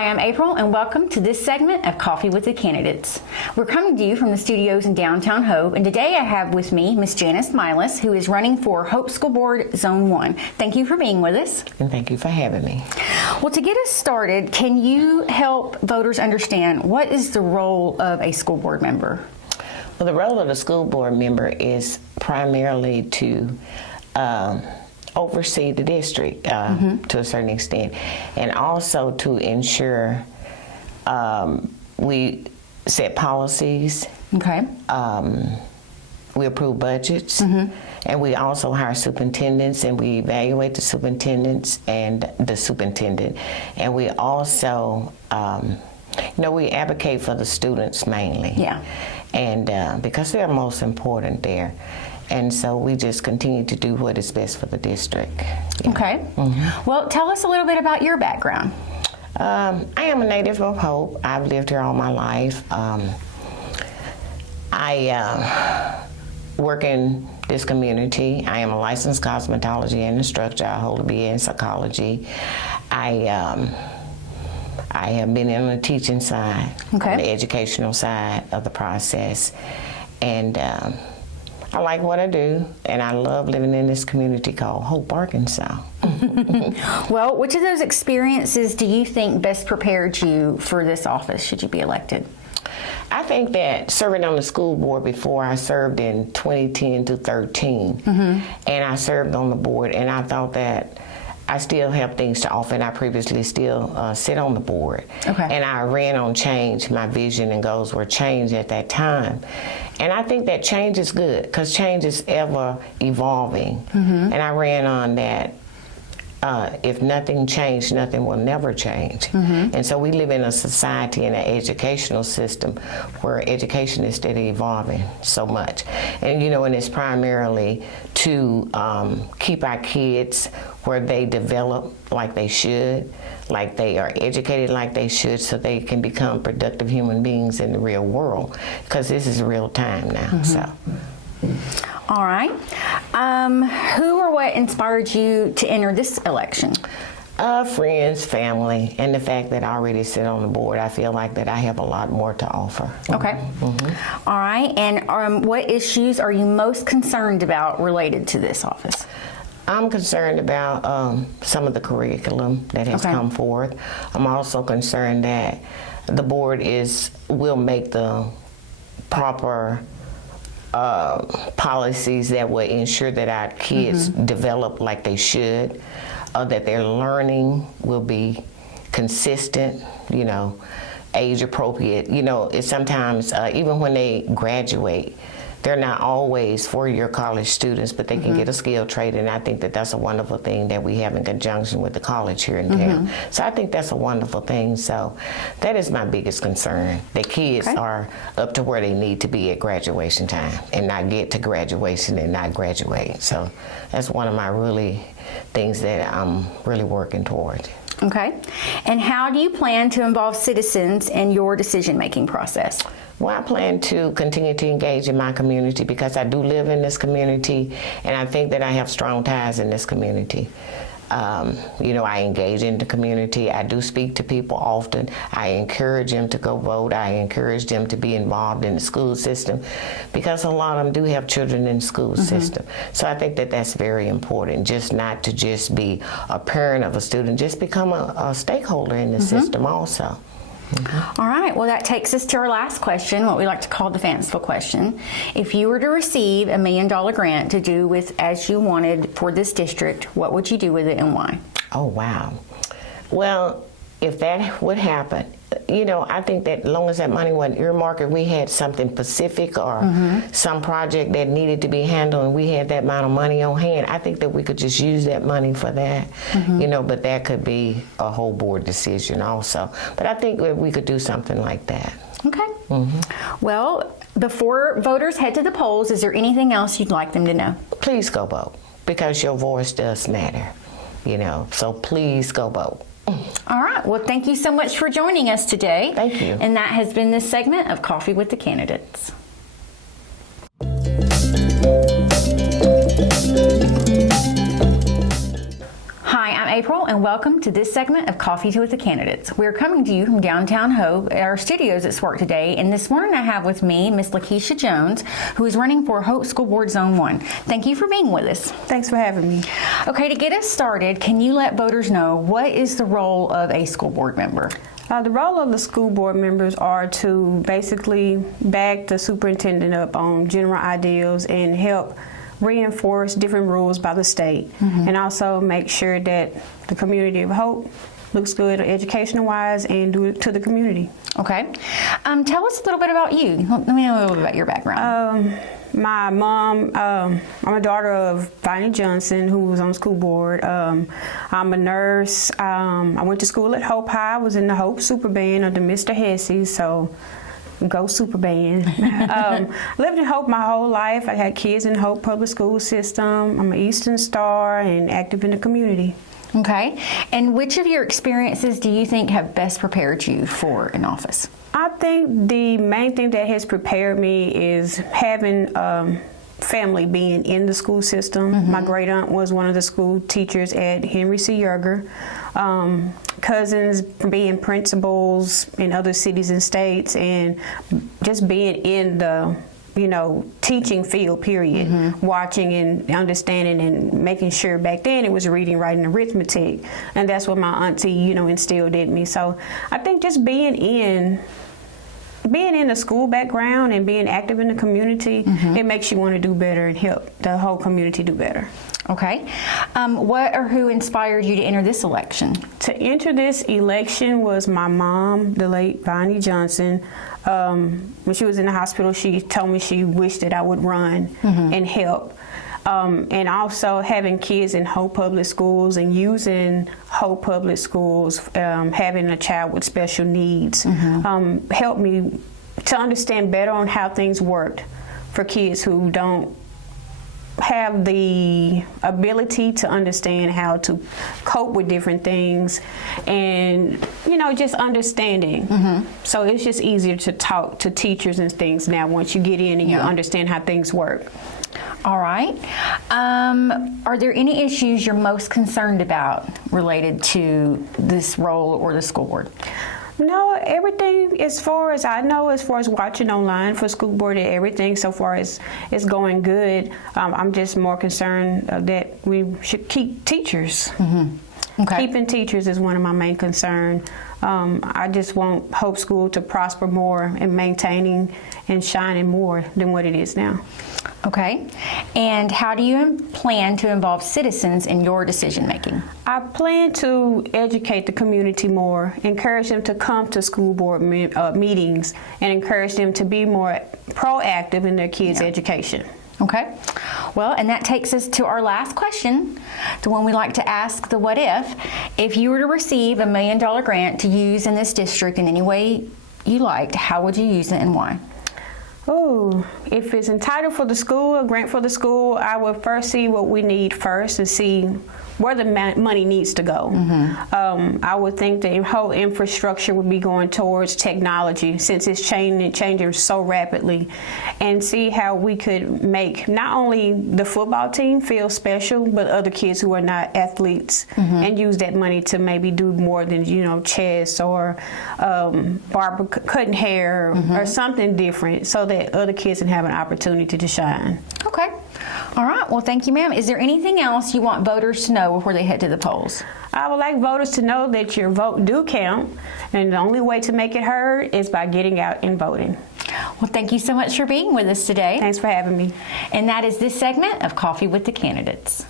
Hi, I'm April, and welcome to this segment of Coffee with the Candidates. We're coming to you from the studios in downtown Hope, and today I have with me Miss Janice Milus, who is running for Hope School Board Zone 1. Thank you for being with us. And thank you for having me. Well, to get us started, can you help voters understand what is the role of a school board member? Well, the role of the school board member is primarily to oversee the district to a certain extent, and also to ensure we set policies. Okay. We approve budgets, and we also hire superintendents, and we evaluate the superintendents and the superintendent. And we also, we advocate for the students mainly. Yeah. And because they're most important there. And so we just continue to do what is best for the district. Yeah. Okay. Well, tell us a little bit about your background. I am a native of Hope. I've lived here all my life. I work in this community. I am a licensed cosmetology and instructor. I hold a BA in psychology. I have been in the teaching side, on the educational side of the process. And I like what I do, and I love living in this community called Hope, Arkansas. Well, which of those experiences do you think best prepared you for this office should you be elected? I think that serving on the school board before, I served in 2010 to 13, and I served on the board, and I thought that I still have things to offer, and I previously still sit on the board. Okay. And I ran on change. My vision and goals were change at that time. And I think that change is good, because change is ever evolving. And I ran on that. If nothing changed, nothing will never change. And so we live in a society and an educational system where education is steadily evolving so much. And and it's primarily to keep our kids where they develop like they should, like they are educated like they should, so they can become productive human beings in the real world, because this is real time now. So. All right. Who or what inspired you to enter this election? Friends, family, and the fact that I already sit on the board. I feel like that I have a lot more to offer. Okay. All right. And what issues are you most concerned about related to this office? I'm concerned about some of the curriculum that has come forth. I'm also concerned that the board will make the proper policies that will ensure that our kids develop like they should, that their learning will be consistent, age appropriate. It's sometimes, even when they graduate, they're not always four-year college students, but they can get a skill trade, and I think that that's a wonderful thing that we have in conjunction with the college here in town. So I think that's a wonderful thing. So that is my biggest concern, that kids are up to where they need to be at graduation time and not get to graduation and not graduate. So that's one of my things that I'm really working towards. Okay. And how do you plan to involve citizens in your decision-making process? Well, I plan to continue to engage in my community, because I do live in this community, and I think that I have strong ties in this community. I engage in the community. I do speak to people often. I encourage them to go vote. I encourage them to be involved in the school system, because a lot of them do have children in the school system. So I think that that's very important, just not to just be a parent of a student, just become a stakeholder in the system also. All right. Well, that takes us to our last question, what we like to call the fanciful question. If you were to receive $1 million grant to do with as you wanted for this district, what would you do with it and why? Oh, wow. Well, if that would happen, I think that as long as that money wasn't earmarked, we had something specific or some project that needed to be handled, and we had that amount of money on hand, I think that we could just use that money for that, but that could be a whole board decision also. But I think that we could do something like that. Okay. Well, before voters head to the polls, is there anything else you'd like them to know? Please go vote, because your voice does matter, so please go vote. All right. Well, thank you so much for joining us today. Thank you. And that has been this segment of Coffee with the Candidates. Hi, I'm April, and welcome to this segment of Coffee with the Candidates. We're coming to you from downtown Hope at our studios at SWORK today, and this morning I have with me Miss LaKesha Jones, who is running for Hope School Board Zone 1. Thank you for being with us. Thanks for having me. Okay, to get us started, can you let voters know what is the role of a school board member? The role of the school board members are to basically back the superintendent up on general ideals and help reinforce different rules by the state, and also make sure that the community of Hope looks good educational-wise and do it to the community. Okay. Tell us a little bit about you. Let me know a little bit about your background. My mom, I'm a daughter of Bonnie Johnson, who was on the school board. I'm a nurse. I went to school at Hope High. I was in the Hope Super Band under Mr. Hesse, so go Super Band. Lived in Hope my whole life. I had kids in the Hope public school system. I'm an Eastern Star and active in the community. Okay. And which of your experiences do you think have best prepared you for an office? I think the main thing that has prepared me is having family being in the school system. My great aunt was one of the school teachers at Henry C. Yerger. Cousins being principals in other cities and states, and just being in the teaching field, period. Watching and understanding and making sure. Back then it was reading, writing, arithmetic, and that's what my auntie, instilled in me. So I think just being in the school background and being active in the community, it makes you want to do better and help the whole community do better. Okay. What or who inspired you to enter this election? To enter this election was my mom, the late Bonnie Johnson. When she was in the hospital, she told me she wished that I would run and help. And also having kids in Hope Public Schools and using Hope Public Schools, having a child with special needs, helped me to understand better on how things worked for kids who don't have the ability to understand how to cope with different things, and just understanding. So it's just easier to talk to teachers and things now once you get in and you understand how things work. All right. Are there any issues you're most concerned about related to this role or the school board? No, everything as far as I know, as far as watching online for school board, everything so far is going good. I'm just more concerned that we should keep teachers. Okay. Keeping teachers is one of my main concerns. I just want Hope School to prosper more and maintaining and shining more than what it is now. Okay. And how do you plan to involve citizens in your decision making? I plan to educate the community more, encourage them to come to school board meetings, and encourage them to be more proactive in their kids' education. Okay. Well, and that takes us to our last question, the one we like to ask, the what if. If you were to receive $1 million grant to use in this district in any way you liked, how would you use it and why? Oh, if it's entitled for the school, a grant for the school, I would first see what we need first and see where the money needs to go. I would think the whole infrastructure would be going towards technology, since it's changing so rapidly, and see how we could make not only the football team feel special, but other kids who are not athletes, and use that money to maybe do more than chess or barber cutting hair or something different, so that other kids can have an opportunity to shine. Okay. All right. Well, thank you, ma'am. Is there anything else you want voters to know before they head to the polls? I would like voters to know that your vote do count, and the only way to make it heard is by getting out and voting. Well, thank you so much for being with us today. Thanks for having me. And that is this segment of Coffee with the Candidates.